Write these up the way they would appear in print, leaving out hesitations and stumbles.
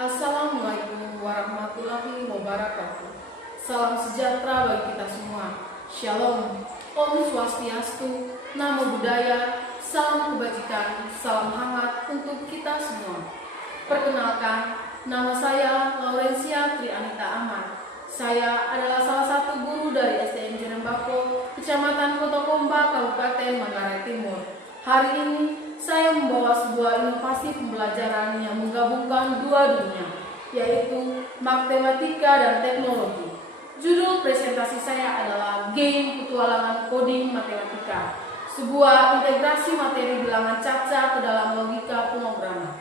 Assalamualaikum warahmatullahi wabarakatuh. Salam sejahtera bagi kita semua. Shalom. Om Swastiastu. Namo Buddhaya. Salam kebajikan. Salam hangat untuk kita semua. Perkenalkan, nama saya Laurencia Trianita Aman. Saya adalah salah satu guru dari SDN Jalan Bako, Kecamatan Kota Komba, Kabupaten Manggarai Timur. Hari ini saya membawa sebuah inovasi pembelajaran yang menggabungkan dua dunia, yaitu matematika dan teknologi. Judul presentasi saya adalah Game Petualangan Coding Matematika, sebuah integrasi materi bilangan caca ke dalam logika pemrograman.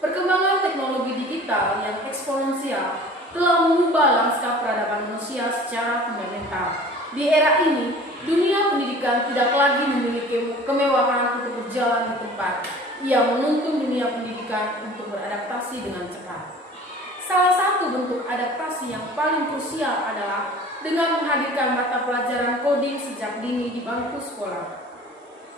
Perkembangan teknologi digital yang eksponensial telah mengubah lanskap peradaban manusia secara fundamental. Di era ini, dunia pendidikan tidak lagi memiliki kemewahan untuk berjalan di tempat. Ia menuntun dunia pendidikan untuk beradaptasi dengan cepat. Salah satu bentuk adaptasi yang paling krusial adalah dengan menghadirkan mata pelajaran coding sejak dini di bangku sekolah.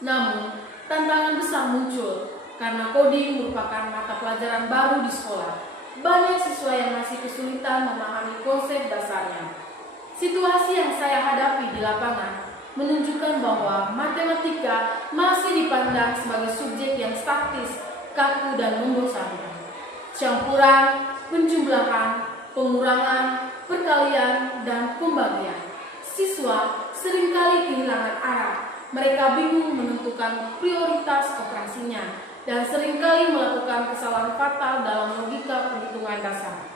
Namun, tantangan besar muncul karena coding merupakan mata pelajaran baru di sekolah. Banyak siswa yang masih kesulitan memahami konsep dasarnya. Situasi yang saya hadapi di lapangan menunjukkan bahwa matematika masih dipandang sebagai subjek yang statis, kaku, dan membosankan. Campuran, penjumlahan, pengurangan, perkalian, dan pembagian. Siswa seringkali kehilangan arah. Mereka bingung menentukan prioritas operasinya dan seringkali melakukan kesalahan fatal dalam logika perhitungan dasar.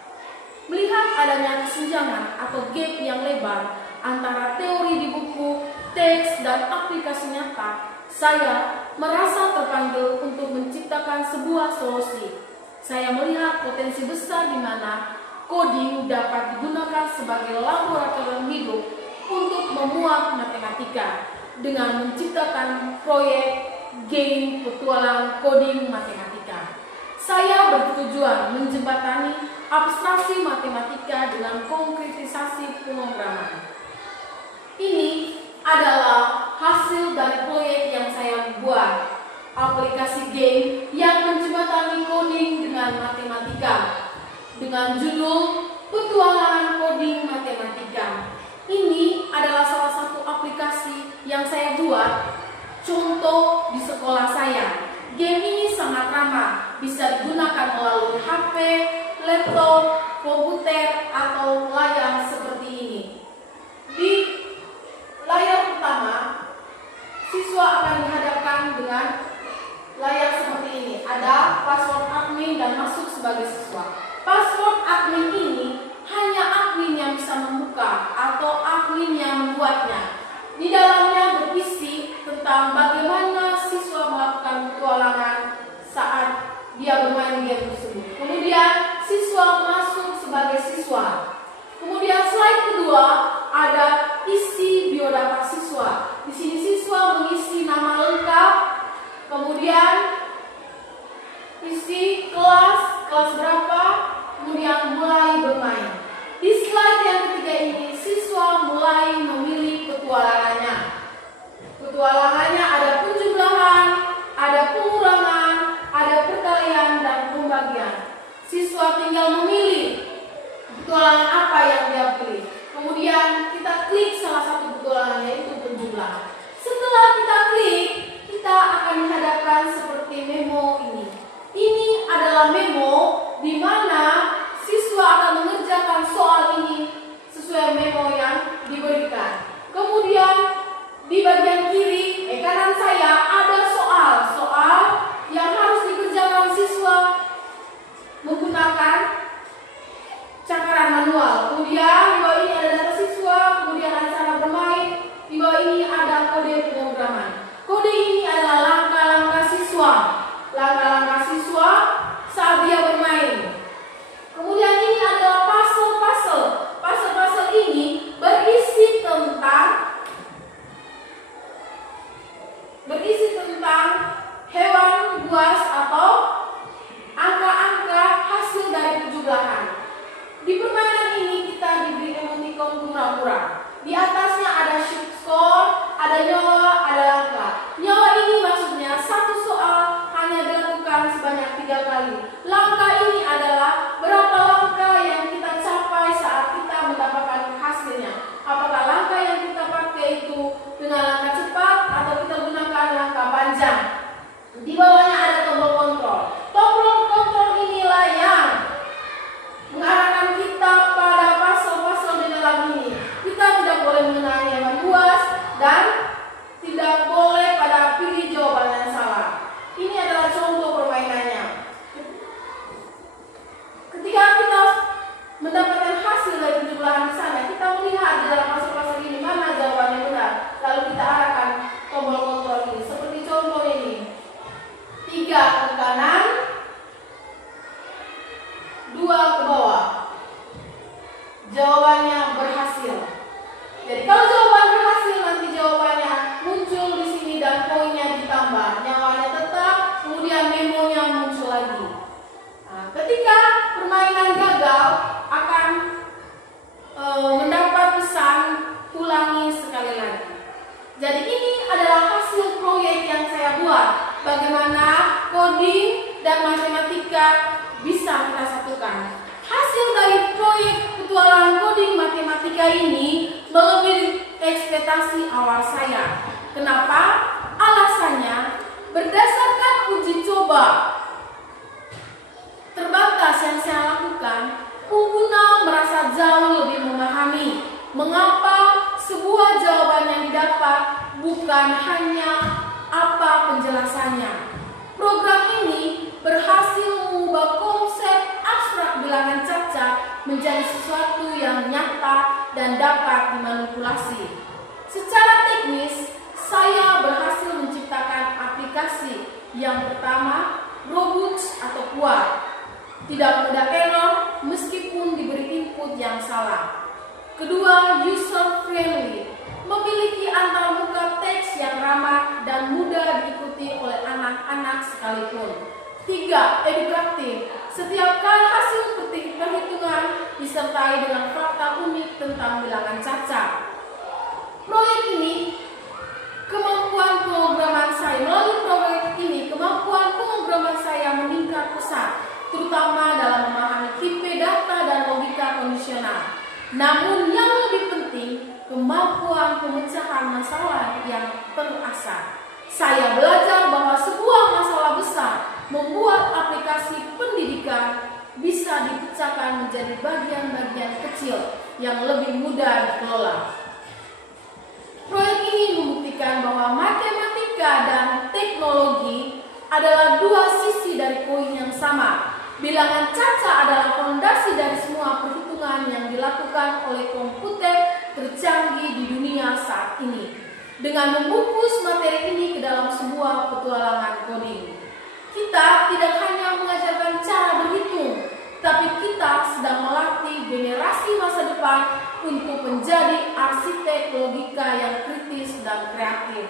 Melihat adanya kesenjangan atau gap yang lebar antara teori di buku, teks, dan aplikasi nyata, saya merasa terpanggil untuk menciptakan sebuah solusi. Saya melihat potensi besar di mana coding dapat digunakan sebagai laboratorium hidup untuk memuat matematika dengan menciptakan proyek game petualang coding matematika. Saya bertujuan menjembatani abstraksi matematika dengan konkretisasi pemrograman. Ini adalah hasil dari proyek yang saya buat, aplikasi game yang menjembatani coding dengan matematika, dengan judul Petualangan Coding Matematika. Ini adalah salah satu aplikasi yang saya buat contoh di sekolah saya. Game ini sangat ramah, bisa digunakan melalui HP, laptop, komputer, atau layar seperti ini. Di layar pertama, siswa akan dihadapkan dengan layar seperti ini. Ada password admin dan masuk sebagai siswa. Password admin ini hanya admin yang bisa membuka atau admin yang membuatnya. Di dalamnya berisi tentang bagaimana siswa melakukan petualangan saat dia bermain game tersebut. Kemudian siswa masuk sebagai siswa. Kemudian slide kedua ada isi biodata siswa. Di sini siswa mengisi nama lengkap, kemudian isi kelas berapa, kemudian mulai bermain. Di slide yang ketiga ini siswa mulai memilih petualangannya. Petualangannya ada penjumlahan, ada pengurangan, ada perkalian, dan pembagian. Siswa tinggal memilih petualangan apa yang dia pilih. Kemudian kita klik salah satu petualangan, yaitu penjumlahan. Setelah kita klik, kita akan dihadapkan seperti memo ini. Ini adalah memo di mana siswa akan mengerjakan soal ini sesuai memo yang diberikan. Kemudian di bagian kiri, kanan saya ada soal yang harus dikerjakan siswa menggunakan cakaran manual. Kemudian di bawah ini ada data siswa, kemudian ada cara bermain. Di bawah ini ada kode pemrograman. Kode ini adalah langkah-langkah siswa. Langkah-langkah siswa saat dia bermain. mendapatkan hasil dari penjumlahan di sana, kita melihat di dalam pasal-pasal ini mana jawaban yang benar. Lalu kita arahkan tombol kontrol ini. Seperti contoh ini. 3 ke kanan, 2 ke bawah. Jawabannya berhasil. Jadi kalau jawaban berhasil, nanti jawabannya muncul di sini dan poinnya ditambah. Nyawanya tetap, kemudian memonya muncul lagi. Nah, ketika permainan gagal, akan mendapat pesan ulangi sekali lagi. Jadi ini adalah hasil proyek yang saya buat. Bagaimana coding dan matematika bisa kita satukan. Hasil dari proyek petualangan coding matematika ini melebihi ekspektasi awal saya. Kenapa? Alasannya berdasarkan uji coba terbatas yang saya lakukan, pengguna merasa jauh lebih memahami mengapa sebuah jawaban yang didapat bukan hanya apa penjelasannya. Program ini berhasil mengubah konsep abstrak bilangan cacat menjadi sesuatu yang nyata dan dapat dimanipulasi. Secara teknis, saya berhasil menciptakan aplikasi yang pertama, robust atau kuat, tidak mudah error meskipun diberi input yang salah. Kedua, user friendly, memiliki antarmuka teks yang ramah dan mudah diikuti oleh anak-anak sekalipun. 3, edukatif, setiap kali hasil perhitungan disertai dengan fakta unik tentang bilangan cacat. Proyek ini kemampuan pemrograman saya meningkat pesat, terutama dalam memahami tipe data dan logika kondisional. Namun yang lebih penting, kemampuan pemecahan masalah yang terasah. Saya belajar bahwa sebuah masalah besar membuat aplikasi pendidikan bisa dipecahkan menjadi bagian-bagian kecil yang lebih mudah dikelola. Proyek ini membuktikan bahwa matematika dan teknologi adalah dua sisi dari koin yang sama. Bilangan cacat adalah fondasi dari semua perhitungan yang dilakukan oleh komputer tercanggih di dunia saat ini. Dengan membungkus materi ini ke dalam sebuah petualangan coding, kita tidak hanya mengajarkan cara berhitung, tapi kita sedang melatih generasi masa depan untuk menjadi arsitek logika yang kritis dan kreatif.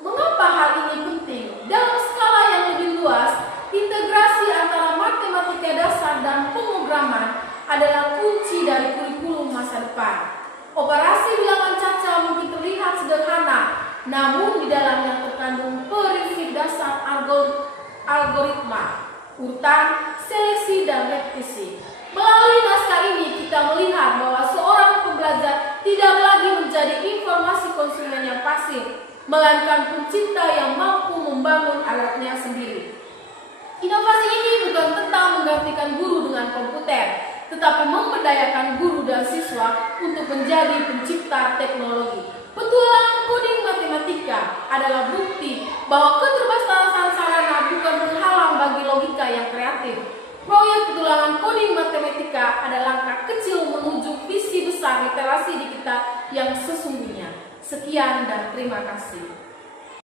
Mengapa hal ini penting? Dalam skala yang lebih luas, integrasi antara matematika dasar dan pemrograman adalah kunci dari kurikulum masa depan. Operasi bilangan cacat mungkin terlihat sederhana, namun di dalamnya terkandung prinsip dasar algoritma, urutan, seleksi, dan repetisi. Melalui naskah ini kita melihat bahwa seorang pembelajar tidak lagi menjadi informasi konsumen yang pasif, melainkan pencipta yang mampu membangun alatnya sendiri. Inovasi ini bukan tentang menggantikan guru dengan komputer, tetapi memberdayakan guru dan siswa untuk menjadi pencipta teknologi. Petualangan coding matematika adalah bukti bahwa keterbatasan sarana bukan menghalang bagi logika yang kreatif. Proyek petualangan coding matematika adalah langkah kecil menuju visi besar literasi digital yang sesungguhnya. Sekian dan terima kasih.